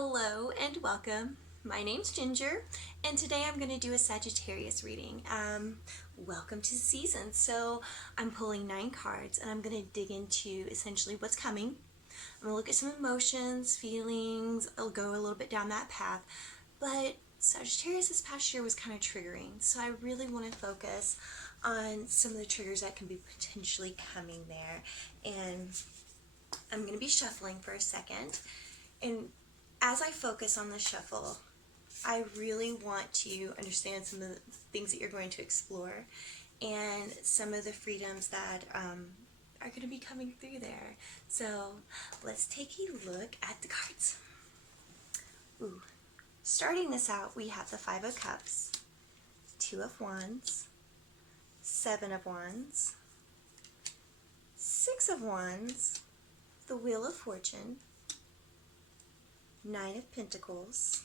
Hello and welcome. My name's Ginger, and today I'm going to do a Sagittarius reading. Welcome to the season. So I'm pulling 9 cards, and I'm going to dig into essentially what's coming. I'm going to look at some emotions, feelings. I'll go a little bit down that path. But Sagittarius this past year was kind of triggering, so I really want to focus on some of the triggers that can be potentially coming there. And I'm going to be shuffling for a second. And as I focus on the shuffle, I really want to understand some of the things that you're going to explore and some of the freedoms that are going to be coming through there. So let's take a look at the cards. Ooh. Starting this out, we have the 5 of Cups, 2 of Wands, 7 of Wands, 6 of Wands, the Wheel of Fortune, 9 of Pentacles,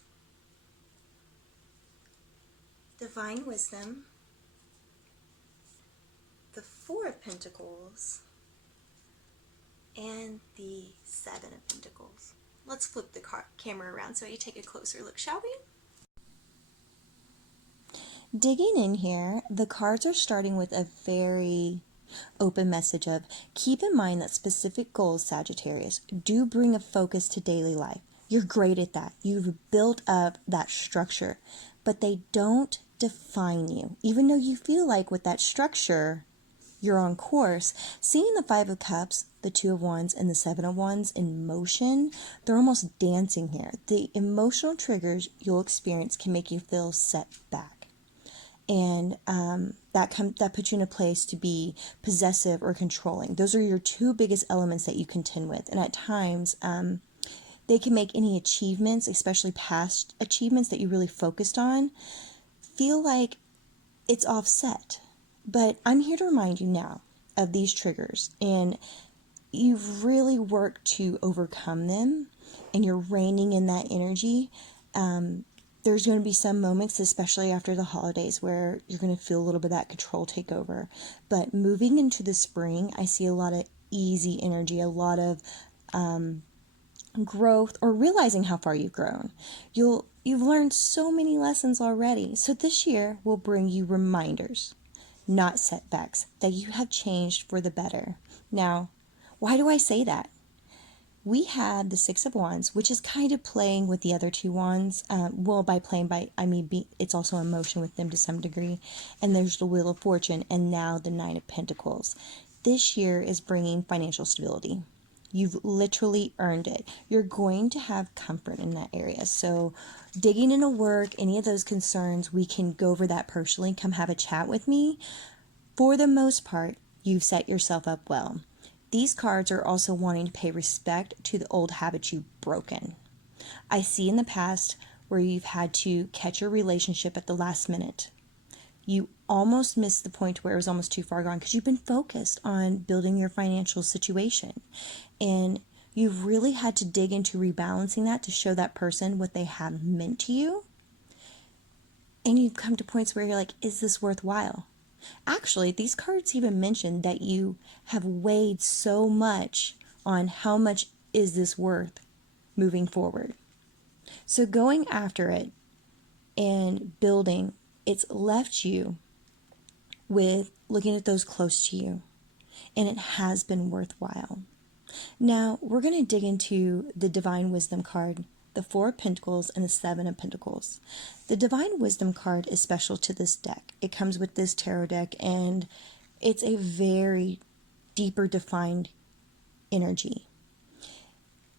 Divine Wisdom, the 4 of Pentacles, and the 7 of Pentacles. Let's flip the camera around so you take a closer look, shall we? Digging in here, the cards are starting with a very open message of keep in mind that specific goals, Sagittarius, do bring a focus to daily life. You're great at that. You've built up that structure, but they don't define you. Even though you feel like with that structure, you're on course. Seeing the 5 of Cups, the 2 of Wands, and the 7 of Wands in motion, they're almost dancing here. The emotional triggers you'll experience can make you feel set back. And that puts you in a place to be possessive or controlling. Those are your 2 biggest elements that you contend with. And at times, they can make any achievements, especially past achievements that you really focused on, feel like it's offset. But I'm here to remind you now of these triggers, and you've really worked to overcome them, and you're reining in that energy. There's going to be some moments, especially after the holidays, where you're going to feel a little bit of that control take over. But moving into the spring, I see a lot of easy energy, a lot of growth, or realizing how far you've grown. You've learned so many lessons already. So this year will bring you reminders, not setbacks, that you have changed for the better. Now, why do I say that? We had the 6 of Wands, which is kind of playing with the other 2 wands. By playing, I mean it's also emotion with them to some degree. And there's the Wheel of Fortune, and now the 9 of Pentacles. This year is bringing financial stability. You've literally earned it. You're going to have comfort in that area. So digging into work, any of those concerns, we can go over that personally. Come have a chat with me. For the most part, you've set yourself up well. These cards are also wanting to pay respect to the old habits you've broken. I see in the past where you've had to catch your relationship at the last minute. You almost missed the point where it was almost too far gone because you've been focused on building your financial situation. And you've really had to dig into rebalancing that to show that person what they have meant to you. And you've come to points where you're like, is this worthwhile? Actually, these cards even mention that you have weighed so much on how much is this worth moving forward. So going after it and building, it's left you with looking at those close to you, and it has been worthwhile. Now, we're going to dig into the Divine Wisdom card, the 4 of Pentacles, and the 7 of Pentacles. The Divine Wisdom card is special to this deck. It comes with this tarot deck, and it's a very deeper defined energy.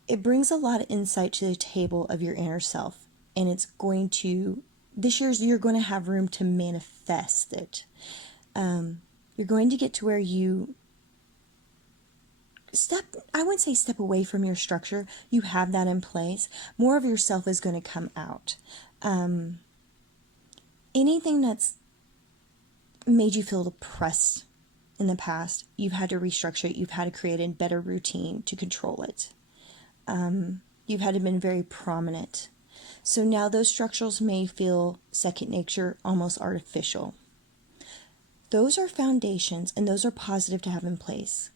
It brings a lot of insight to the table of your inner self, and it's going to, this year you're going to have room to manifest it. You're going to get to where you I wouldn't say step away from your structure. You have that in place. More of yourself is going to come out. Anything that's made you feel depressed in the past, you've had to restructure it. You've had to create a better routine to control it. You've had to been very prominent. So now those structures may feel second nature, almost artificial. Those are foundations, and those are positive to have in place.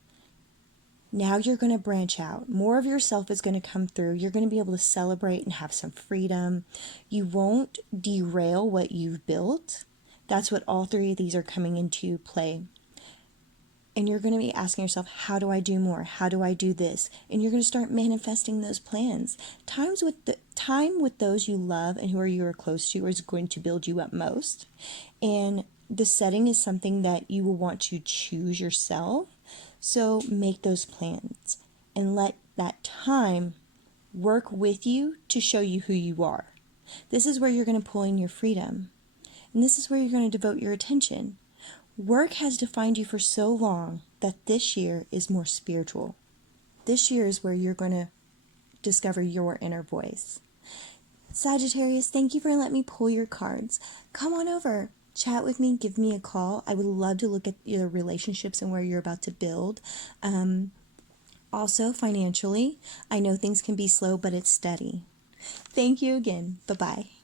Now you're going to branch out. More of yourself is going to come through. You're going to be able to celebrate and have some freedom. You won't derail what you've built. That's what all three of these are coming into play. And you're going to be asking yourself, how do I do more? How do I do this? And you're going to start manifesting those plans. Time with those you love and who you are close to is going to build you up most. And the setting is something that you will want to choose yourself. So make those plans and let that time work with you to show you who you are. This is where you're going to pull in your freedom. And this is where you're going to devote your attention. Work has defined you for so long that this year is more spiritual. This year is where you're going to discover your inner voice. Sagittarius, thank you for letting me pull your cards. Come on over, chat with me, give me a call. I would love to look at your relationships and where you're about to build. Also, financially, I know things can be slow, but it's steady. Thank you again. Bye-bye.